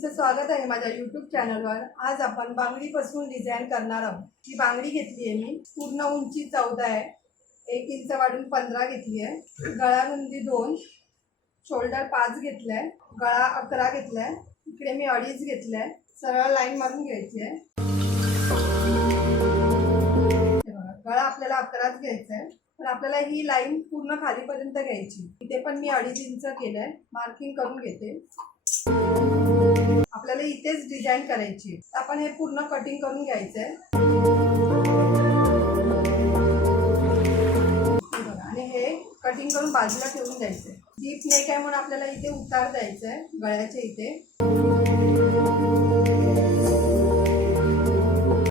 तुमचं स्वागत आहे माझ्या यूट्यूब चॅनलवर। आज आपण बांगडी पासून डिझाइन करणार आहोत। ही बांगडी घेतली आहे मी, पूर्ण उंची 14 आहे, 1 इंच वाढून 15 घेतली आहे, गळा रुंदी 2, शोल्डर 5 घेतलाय, गळा 11 घेतलाय, इकडे मी 2.5 घेतलाय। सरळ लाईन मारून घ्यायची आहे। गळा आपल्याला 11च घ्यायचा आहे, पण आपल्याला ही लाईन पूर्ण खालीपर्यंत घ्यायची। इथे पण मी 2.5 इंच केलंय, मार्किंग करून घेते। आपल्याला इथेच डिझाइन करायची, आपण हे पूर्ण कटिंग करून घ्यायचंय आणि हे कटिंग करून बाजूला ठेवून द्यायचंय। डीप नेक आहे म्हणून आपल्याला इथे उतार द्यायचंय गळ्याच्या इथे।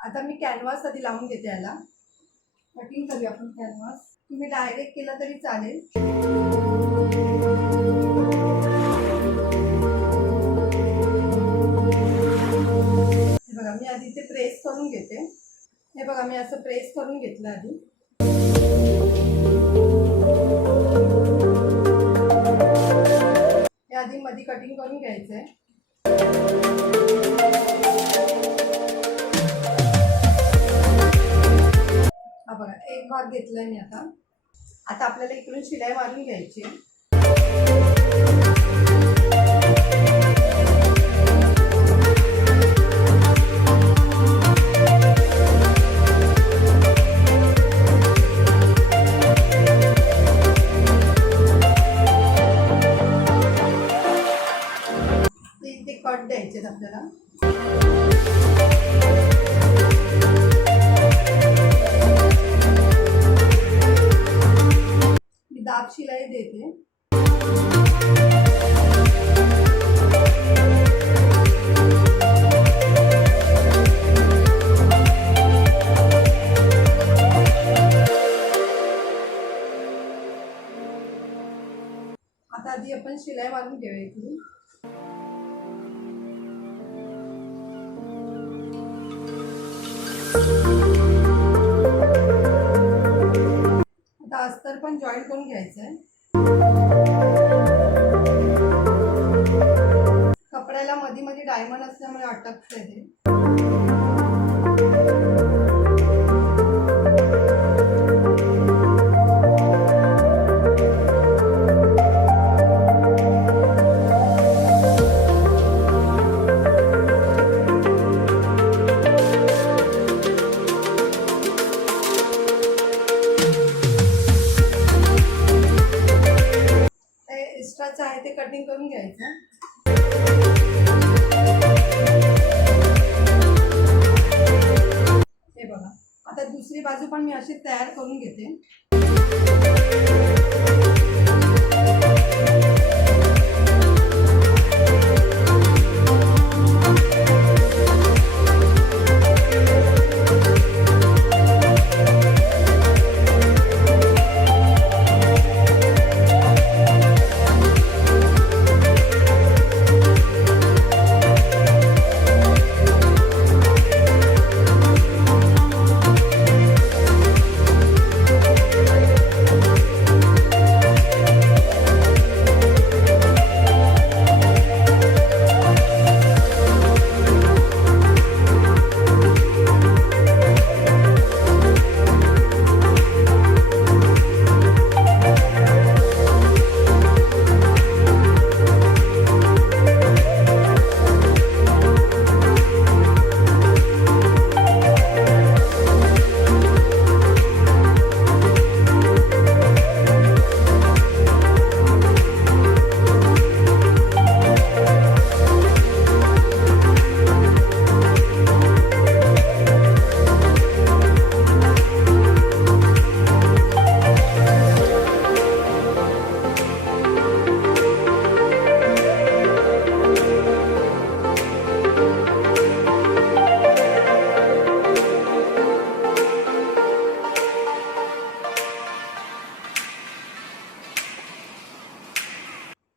आता मी कॅनव्हास आधी लावून घेते, याला कटिंग करूया आपण कॅनव्हास। तुम्ही डायरेक्ट केलं तरी चालेल। बघा मी आधी ते प्रेस करून घेते। हे बघा मी असं प्रेस करून घेतलं आधी। हे आधी मध्ये कटिंग करून घ्यायचंय। हा बघा एक भाग घेतलाय मी। आता आपल्याला इकडून शिलाई मारून घ्यायची। इथे कट द्यायचे आपल्याला। मी दाब शिलाई देते। आता आधी आपण शिलाई मारून घेऊया इकडून। आता अस्तर पण जॉईंट करून घ्यायचंय। कपड्याला मध्ये मध्ये डायमंड असल्यामुळे अटकते ते। एक्स्ट्राचं आहे ते कटिंग करून घ्यायचं। हे बघा आता दुसरी बाजू पण मी अशी तयार करून घेते।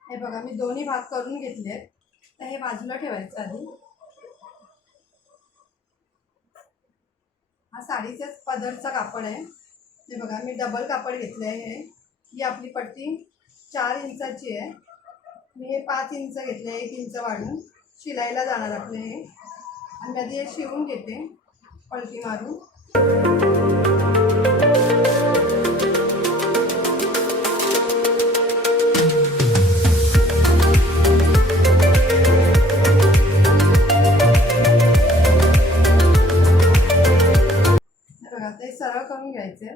हे बघा मी दोन्ही भाग करून घेतले। तर हे बाजूला ठेवायचं आधी। हा साडीचाच पदरचा कापड आहे। हे बघा मी डबल कापड घेतले आहे। ही आपली पट्टी 4 इंचाची आहे। मी हे 5 इंच घेतले, 1 इंच वाढून। शिलाईला जाणार आपले हे, आणि आधी हे शिवून घेते पलटी मारून. बघा ते सरळ करून घ्यायचे.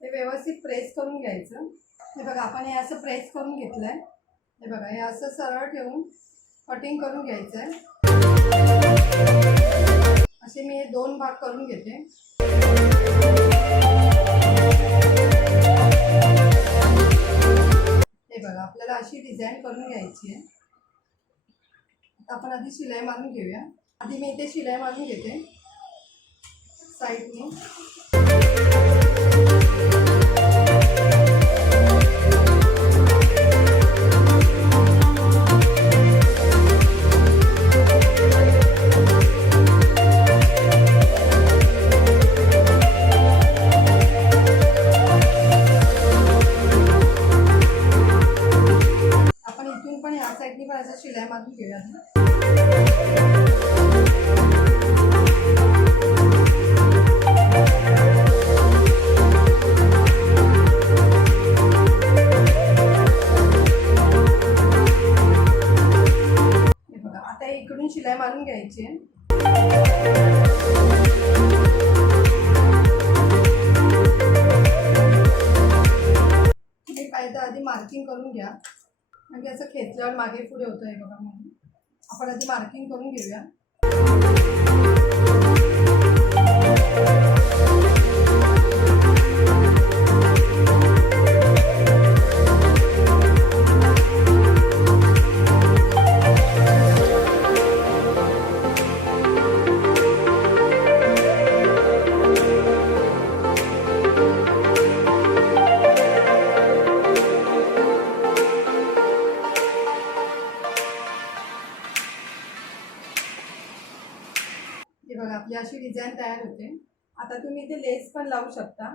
हे व्यवस्थित प्रेस करून घ्यायचं. हे बघा आपण हे असं प्रेस करून घेतलंय. हे बघा हे असं सरळ ठेवून कटिंग करून घ्यायचं आहे. असे मी हे 2 भाग करून घेते. हे बघा आपल्याला अशी डिझाईन करून घ्यायची आहे. आता आपण आधी शिलाई मारून घेऊया. आधी मी इथे शिलाई मारून घेते साईडने. आपण इथून पण या साईडने पण असं शिलाई मारून घेऊया. आता इकडून शिलाई मारून घ्यायची आहे. तुम्ही पाहिजे आधी मार्किंग करून घ्या, म्हणजे असं खेचल्यावर मागे पुढे होतं. हे बघा म्हणून आपण आधी मार्किंग करून घेऊया. हे बघा आपली अशी डिझाईन तयार होते. आता तुम्ही इथे लेस पण लावू शकता.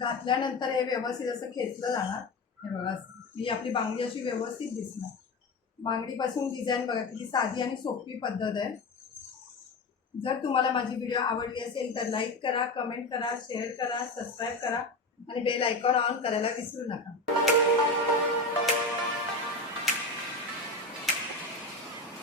घातल्यानंतर हे व्यवस्थित असं खेचलं जाणार. हे बघा ही आपली बांगडी अशी व्यवस्थित दिसणार. बांगडीपासून डिझाईन बघा किती साधी आणि सोपी पद्धत आहे. जर तुम्हाला माझी व्हिडिओ आवडली असेल तर लाईक करा, कमेंट करा, शेअर करा, सबस्क्राईब करा आणि बेल आयकॉन ऑन करायला विसरू नका.